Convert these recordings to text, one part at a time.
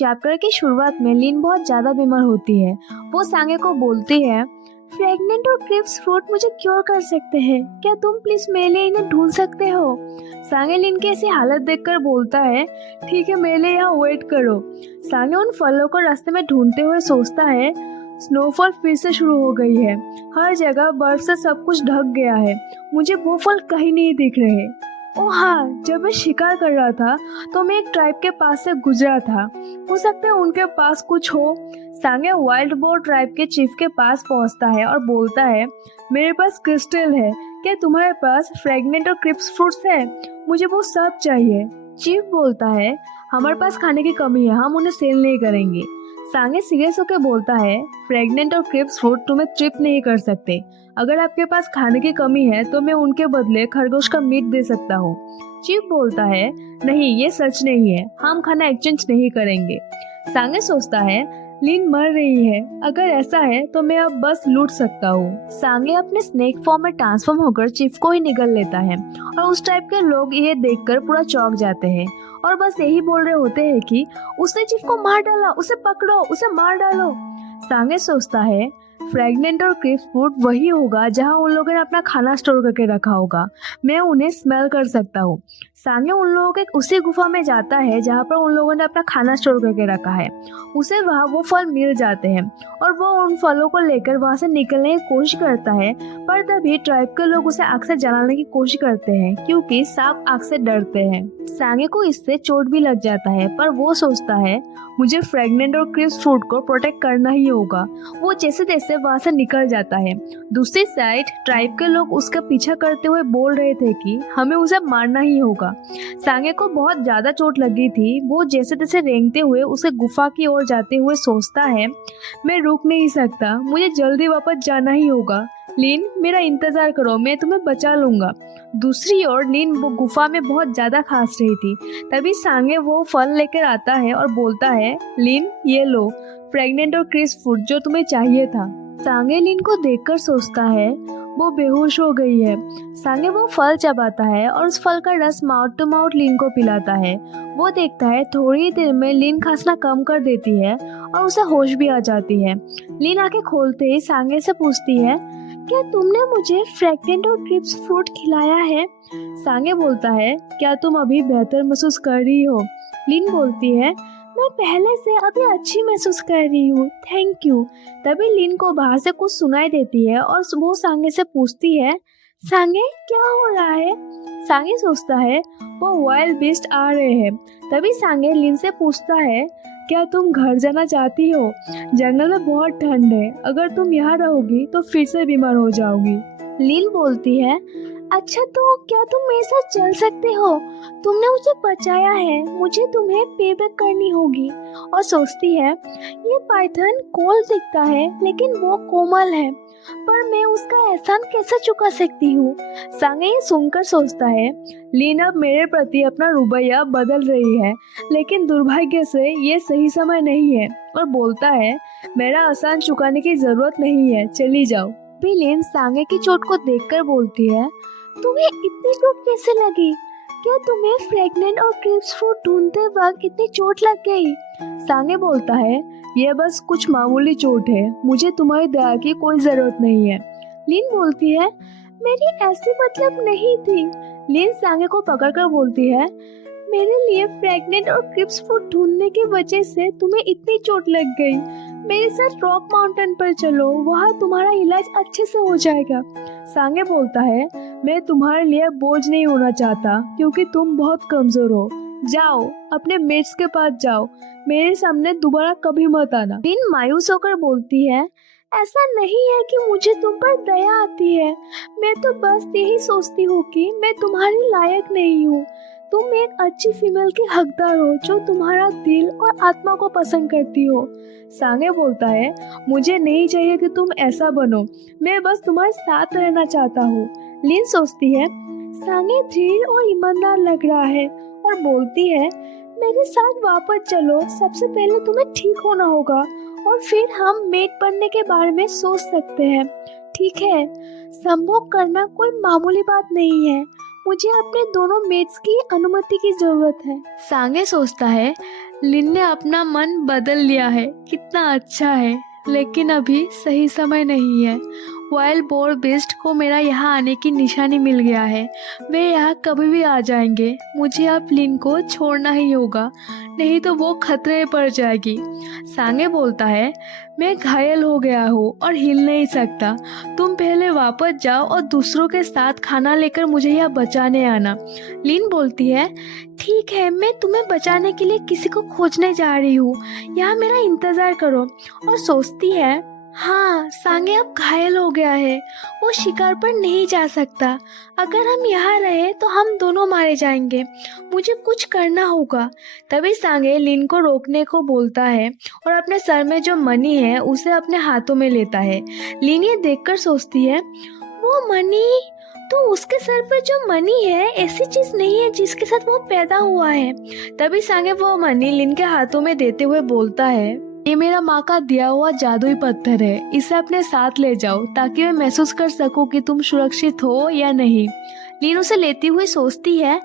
Chapter की शुरुआत में लिन बहुत ज्यादा बीमार होती है। वो सांगे को बोलती है, फ्रेगनेंट और क्रिप्स फ्रूट मुझे क्योर कर सकते हैं, क्या तुम प्लीज मेरे लिए इन्हें ढूंढ सकते हो। सांगे लिन की ऐसी हालत देखकर बोलता है, ठीक है मेरे लिए यहाँ वेट करो। सांगे उन फलों को रास्ते में ढूंढते हुए सोचता है, स्नोफॉल फिर से शुरू हो गई है, हर जगह बर्फ से सब कुछ ढक गया है, मुझे वो फल कहीं नहीं दिख रहे। ओ हाँ, जब मैं शिकार कर रहा था तो मैं एक ट्राइब के पास से गुजरा था, हो सकता है उनके पास कुछ हो। सांगे वाइल्ड बोर ट्राइब के चीफ के पास पहुंचता है और बोलता है, मेरे पास क्रिस्टल है, क्या तुम्हारे पास फ्रेगनेंट और क्रिप्स फ्रूट्स है, मुझे वो सब चाहिए। चीफ बोलता है, हमारे पास खाने की कमी है, हम उन्हें सेल नहीं करेंगे। सांगे सीरियस होकर बोलता है, फ्रेगनेंट और क्रिप्स फ्रूट तुम्हें ट्रिप नहीं कर सकते, अगर आपके पास खाने की कमी है तो मैं उनके बदले खरगोश का मीट दे सकता हूँ। चीफ बोलता है, नहीं ये सच नहीं है, हम खाना एक्सचेंज नहीं करेंगे। सांगे सोचता है, लिन मर रही है, अगर ऐसा है तो मैं अब बस लूट सकता हूँ। सांगे अपने स्नेक फॉर्म में ट्रांसफॉर्म होकर चीफ को ही निगल लेता है और उस टाइप के लोग ये देखकर पूरा चौंक जाते हैं और बस यही बोल रहे होते हैं कि उसने चीफ को मार डाला, उसे पकड़ो, उसे मार डालो। सांगे सोचता है, फ्रेगनेंट और क्रिप्स फ्रूट वही होगा जहां उन लोगों ने अपना खाना स्टोर करके रखा होगा, मैं उन्हें स्मेल कर सकता हूँ। सांगे उन लोगों के उसी गुफा में जाता है जहाँ पर उन लोगों ने अपना खाना स्टोर करके रखा है। उसे वहाँ वो फल मिल जाते हैं और वो उन फलों को लेकर वहाँ से निकलने की कोशिश करता है, पर तभी ट्राइब के लोग उसे आग से जलाने की कोशिश करते हैं क्योंकि सांप आग से डरते हैं। सांगे को इससे चोट भी लग जाता है, पर वो सोचता है, मुझे फ्रेगनेंट और क्रिप्स फ्रूट को प्रोटेक्ट करना ही होगा। वो जैसे तैसे वहाँ से निकल जाता है। दूसरी साइड ट्राइब के लोग उसका पीछा करते हुए बोल रहे थे कि हमें उसे मारना ही होगा। सांगे को बहुत ज्यादा चोट लगी थी, वो जैसे तैसे रेंगते हुए उसे गुफा की ओर जाते हुए सोचता है, मैं रुक नहीं सकता, मुझे जल्दी वापस जाना ही होगा। लिन मेरा इंतजार करो, मैं तुम्हें बचा लूंगा। दूसरी ओर लिन वो गुफा में बहुत ज्यादा खांस रही थी, तभी सांगे वो फल लेकर आता है और बोलता है, लिन ये लो, फ्रेगनेंट और क्रिस्प फ्रूट जो तुम्हें चाहिए था। सांगे लिन को देखकर सोचता है, वो बेहोश हो गई है। सांगे वो फल चबाता है और उस फल का रस माउथ टू माउथ लिन को पिलाता है। वो देखता है थोड़ी देर में लिन खांसना कम कर देती है और उसे होश भी आ जाती है। लिन आंखें खोलते ही सांगे से पूछती है, क्या तुमने मुझे फ्रेगनेंट और क्रिप्स फ्रूट खिलाया है। सांगे बोलता है, क्या तुम अभी बेहतर महसूस कर रही हो। लिन बोलती है, मैं पहले से अभी अच्छी महसूस कर रही हूँ, थैंक यू। तभी लिन को बाहर से कुछ सुनाई देती है और वो सांगे से पूछती है, सांगे क्या हो रहा है। सांगे सोचता है वो वाइल्ड बीस्ट आ रहे हैं। तभी सांगे लिन से पूछता है, क्या तुम घर जाना चाहती हो, जंगल में बहुत ठंड है, अगर तुम यहाँ रहोगी तो फिर से बीमार हो जाओगी। लिन बोलती है, अच्छा तो क्या तुम मेरे साथ चल सकते हो, तुमने मुझे बचाया है, मुझे तुम्हें पे बैक करनी होगी। और सोचती है, ये पाइथन कोल दिखता है लेकिन वो कोमल है, पर मैं उसका एहसान कैसे चुका सकती हूँ। सांगे ये सुनकर सोचता है, लिन अब मेरे प्रति अपना रवैया बदल रही है, लेकिन दुर्भाग्य से ये सही समय नहीं है। और बोलता है, मेरा एहसान चुकाने की जरूरत नहीं है, चली जाओ। भी लिन सांगे की चोट को देखकर बोलती है, तुम्हें इतनी चोट कैसे लगी, क्या तुम्हें फ्रेगनेंट और क्रिप्स फ्रूट ढूंढते वक्त इतनी चोट लग गई। सांगे बोलता है, ये बस कुछ मामूली चोट है, मुझे तुम्हारी दया की कोई जरूरत नहीं है। लिन बोलती है, मेरी ऐसी मतलब नहीं थी। लिन सांगे को पकड़कर बोलती है, मेरे लिए फ्रेगनेंट और क्रिप्स फ्रूट ढूंढने की वजह से तुम्हें इतनी चोट लग गई, मेरे साथ रॉक माउंटेन पर चलो, वहाँ तुम्हारा इलाज अच्छे से हो जाएगा। सांगे बोलता है, मैं तुम्हारे लिए बोझ नहीं होना चाहता क्योंकि तुम बहुत कमजोर हो, जाओ अपने मेट्स के पास जाओ, मेरे सामने दोबारा कभी मत आना। लिन मायूस होकर बोलती है, ऐसा नहीं है कि मुझे तुम पर दया आती है, मैं तो बस यही सोचती हूँ कि मैं तुम्हारी लायक नहीं हूँ, तुम एक अच्छी फीमेल की हकदार हो जो तुम्हारा दिल और आत्मा को पसंद करती हो। सांगे बोलता है, मुझे नहीं चाहिए कि तुम ऐसा बनो, मैं बस तुम्हारे साथ रहना चाहता हूँ। लिन सोचती है, सांगे दृढ़ और ईमानदार लग रहा है और बोलती है, मेरे साथ वापस चलो, सबसे पहले तुम्हें ठीक होना होगा और फिर हम मेट बनने के बारे में सोच सकते हैं, ठीक है। संभोग करना कोई मामूली बात नहीं है, मुझे अपने दोनों मेट्स की अनुमति की जरूरत है। सांगे सोचता है, लिन ने अपना मन बदल लिया है, कितना अच्छा है, लेकिन अभी सही समय नहीं है। वाइल्ड बोर बीस्ट को मेरा यहाँ आने की निशानी मिल गया है। वे यहाँ कभी भी आ जाएंगे। मुझे अब लिन को छोड़ना ही होगा, नहीं तो वो खतरे में पड़ जाएगी। सांगे बोलता है, मैं घायल हो गया हूँ और हिल नहीं सकता। तुम पहले वापस जाओ और दूसरों के साथ खाना लेकर मुझे यहाँ बचाने आना। लिन बोलती है, ठीक है, मैं तुम्हें बचाने के लिए किसी को खोजने जा रही हूँ, यहाँ मेरा इंतज़ार करो। और सोचती है, हाँ, सांगे अब घायल हो गया है, वो शिकार पर नहीं जा सकता। अगर हम यहाँ रहे तो हम दोनों मारे जाएंगे, मुझे कुछ करना होगा। तभी सांगे लिन को रोकने को बोलता है और अपने सर में जो मनी है उसे अपने हाथों में लेता है। लिन ये देखकर सोचती है, वो मनी तो उसके सर पर जो मनी है ऐसी चीज नहीं है जिसके साथ वो पैदा हुआ है। तभी सांगे वो मनी लिन के हाथों में देते हुए बोलता है, ये मेरा माँ का दिया हुआ जादुई पत्थर है, इसे अपने साथ ले जाओ ताकि मैं महसूस कर सकूं कि तुम सुरक्षित हो या नहीं। लिन उसे लेती हुई सोचती है,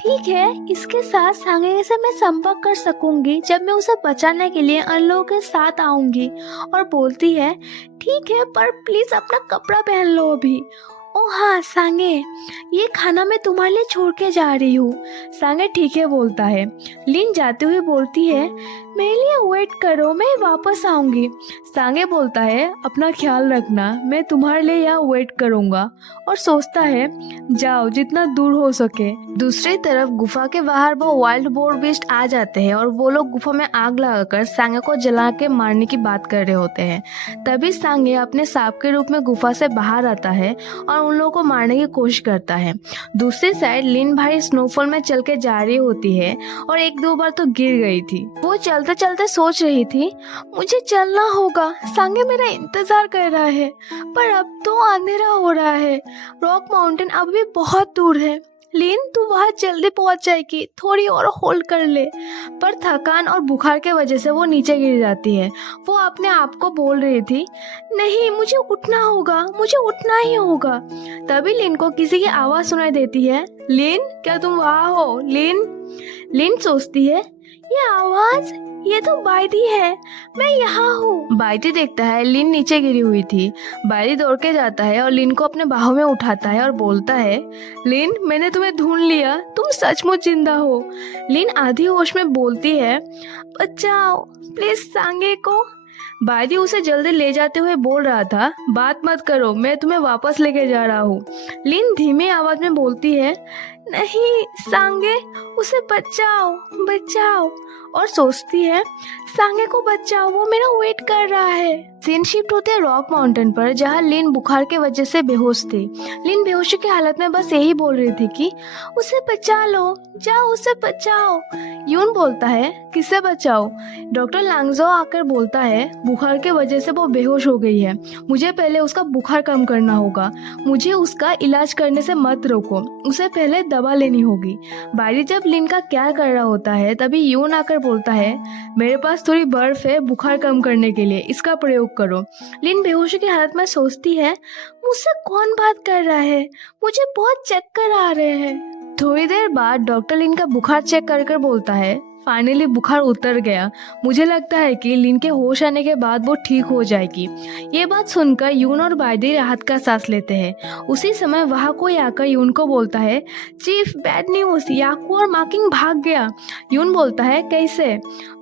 ठीक है, इसके साथ सांगे से मैं संपर्क कर सकूंगी जब मैं उसे बचाने के लिए अन लोगों के साथ आऊंगी। और बोलती है, ठीक है, पर प्लीज अपना कपड़ा पहन लो अभी। ओ हाँ सांगे, ये खाना मैं तुम्हारे लिए छोड़ के जा रही हूँ। सांगे ठीक है बोलता है। लिन जाते हुए बोलती है, मेरे लिए वेट करो, मैं वापस आऊंगी। सांगे बोलता है, अपना ख्याल रखना, मैं तुम्हारे लिए यहाँ वेट करूंगा। और सोचता है, जाओ जितना दूर हो सके। दूसरी तरफ गुफा के बाहर वो वाइल्ड बोर बीस्ट आ जाते हैं और वो लोग गुफा में आग लगाकर सांगे को जला के मारने की बात कर रहे होते हैं। तभी सांगे अपने सांप के रूप में गुफा से बाहर आता है और उन लोगों को मारने की कोशिश करता है। दूसरी साइड लिन भारी स्नोफॉल में चल के जा रही होती है और एक दो बार तो गिर गई थी। वो चलते चलते सोच रही थी, मुझे चलना होगा, सांगे मेरा इंतजार कर रहा है, पर अब तो अंधेरा हो रहा है, रॉक माउंटेन अब भी बहुत दूर है। लिन तू वहाँ जल्दी पहुँच जाएगी, थोड़ी और होल्ड कर ले। पर थकान और बुखार के वजह से वो नीचे गिर जाती है। वो अपने आप को बोल रही थी, नहीं मुझे उठना होगा, मुझे उठना ही होगा। तभी लिन को किसी की आवाज़ सुनाई देती है, लिन क्या तुम वहाँ हो? लिन सोचती है, ये आवाज़, ये तो बाइडी है, मैं यहाँ हूँ। बाइडी देखता है लिन नीचे गिरी हुई थी। बाइडी दौड़ के जाता है और लिन को अपने बाहों में उठाता है और बोलता है, लिन मैंने तुम्हें ढूंढ लिया, तुम सचमुच जिंदा हो। लिन आधी होश में बोलती है, बचाओ प्लीज सांगे को। बाइडी उसे जल्दी ले जाते हुए बोल रहा था, बात मत करो, मैं तुम्हें वापस लेके जा रहा हूँ। लिन धीमी आवाज में बोलती है, नहीं सांगे, उसे बचाओ बचाओ। और सोचती है, सांगे को बचाओ, वो मेरा वेट कर रहा है। सीन शिफ्ट होते हैं रॉक माउंटेन पर, जहाँ लिन बुखार के वजह से बेहोश थी। लिन बेहोशी की हालत में बस यही बोल रही थी कि उसे बचा लो, जाओ उसे बचाओ। यून बोलता है, किसे बचाओ? डॉक्टर लांगजो आकर बोलता है, बुखार के वजह से वो बेहोश हो गई है, मुझे पहले उसका बुखार कम करना होगा, मुझे उसका इलाज करने से मत रोको, उसे पहले दवा लेनी होगी। बाइडी जब लिन का क्या कर रहा होता है तभी यून आकर बोलता है, मेरे पास थोड़ी बर्फ है बुखार कम करने के लिए, इसका प्रयोग करो। लिन बेहोशी की हालत में सोचती है, मुझसे कौन बात कर रहा है, मुझे बहुत चक्कर आ रहे हैं। थोड़ी देर बाद डॉक्टर लिन का बुखार चेक कर बोलता है, फाइनली बुखार उतर गया, मुझे लगता है कि लिन के होश आने के बाद वो ठीक हो जाएगी। ये बात सुनकर यून और बाइडी राहत का सांस लेते हैं। उसी समय वहाँ कोई आकर यून को बोलता है, चीफ बैड न्यूज, याकू और मार्किंग भाग गया। यून बोलता है, कैसे?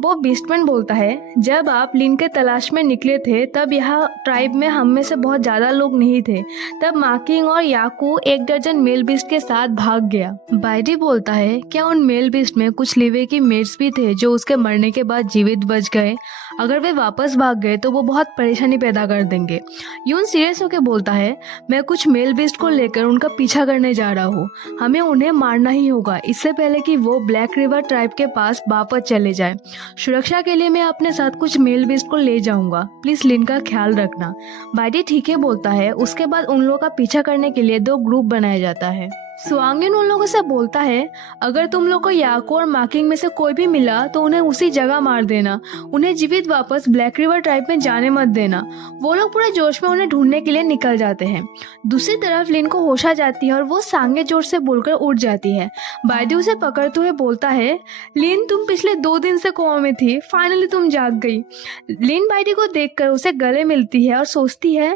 वो बीस्टमैन बोलता है, जब आप लिन के तलाश में निकले थे तब यहाँ ट्राइब में हम में से बहुत ज़्यादा लोग नहीं थे, तब मार्किंग और याकू 1 दर्जन मेल बीस्ट के साथ भाग गया। बाइडी बोलता है, क्या उन मेल बीस्ट में कुछ लिवे की मेड्स भी थे जो उसके मरने के बाद जीवित बच गए? अगर वे वापस भाग गए तो वो बहुत परेशानी पैदा कर देंगे। यून सीरियस होकर बोलता है, मैं कुछ मेल बीस्ट को लेकर उनका पीछा करने जा रहा हूँ, हमें उन्हें मारना ही होगा इससे पहले कि वो ब्लैक रिवर ट्राइब के पास वापस चले जाए। सुरक्षा के लिए मैं अपने साथ कुछ मेल बीस्ट को ले जाऊंगा, प्लीज लिन का ख्याल रखना। बाइडी ठीक है बोलता है। उसके बाद उन लोगों का पीछा करने के लिए 2 ग्रुप बनाया जाता है। स्वांगिन उन लोगों से बोलता है, अगर तुम लोग को याको और मार्किंग में से कोई भी मिला तो उन्हें उसी जगह मार देना। उन्हें जीवित वापस ब्लैक रिवर ट्राइब में जाने मत देना। वो लोग पूरे जोश में उन्हें ढूंढने के लिए निकल जाते हैं। दूसरी तरफ लिन को होश आ जाती है और वो सांगे जोर से बोलकर उठ जाती है। बायदी उसे पकड़ते हुए बोलता है, लिन तुम पिछले 2 दिन से कोमा में थी, फाइनली तुम जाग गई। लिन बायदी को देखकर उसे गले मिलती है और सोचती है,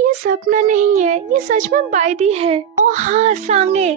ये सपना नहीं है, ये सच में बायदी है। ओ हाँ सांगे,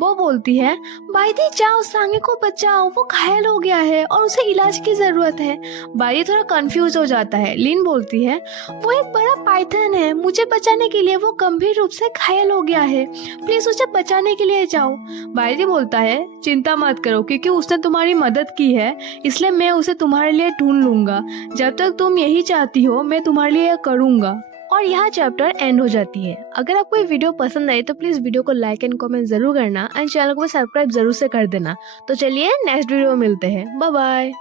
वो बोलती है, बायदी जाओ सांगे को बचाओ, वो घायल हो गया है और उसे इलाज की जरूरत है। बायदी थोड़ा कंफ्यूज हो जाता है। लिन बोलती है, वो एक बड़ा पाइथन है, मुझे बचाने के लिए वो गंभीर रूप से घायल हो गया है, प्लीज उसे बचाने के लिए जाओ। बायदी बोलता है, चिंता मत करो, क्योंकि उसने तुम्हारी मदद की है इसलिए मैं उसे तुम्हारे लिए ढूंढ लूंगा। जब तक तुम यही चाहती हो मैं तुम्हारे लिए करूंगा। और यहाँ चैप्टर एंड हो जाती है। अगर आपको ये वीडियो पसंद आई तो प्लीज वीडियो को लाइक एंड कमेंट जरूर करना एंड चैनल को सब्सक्राइब जरूर से कर देना। तो चलिए नेक्स्ट वीडियो में मिलते हैं। Bye bye.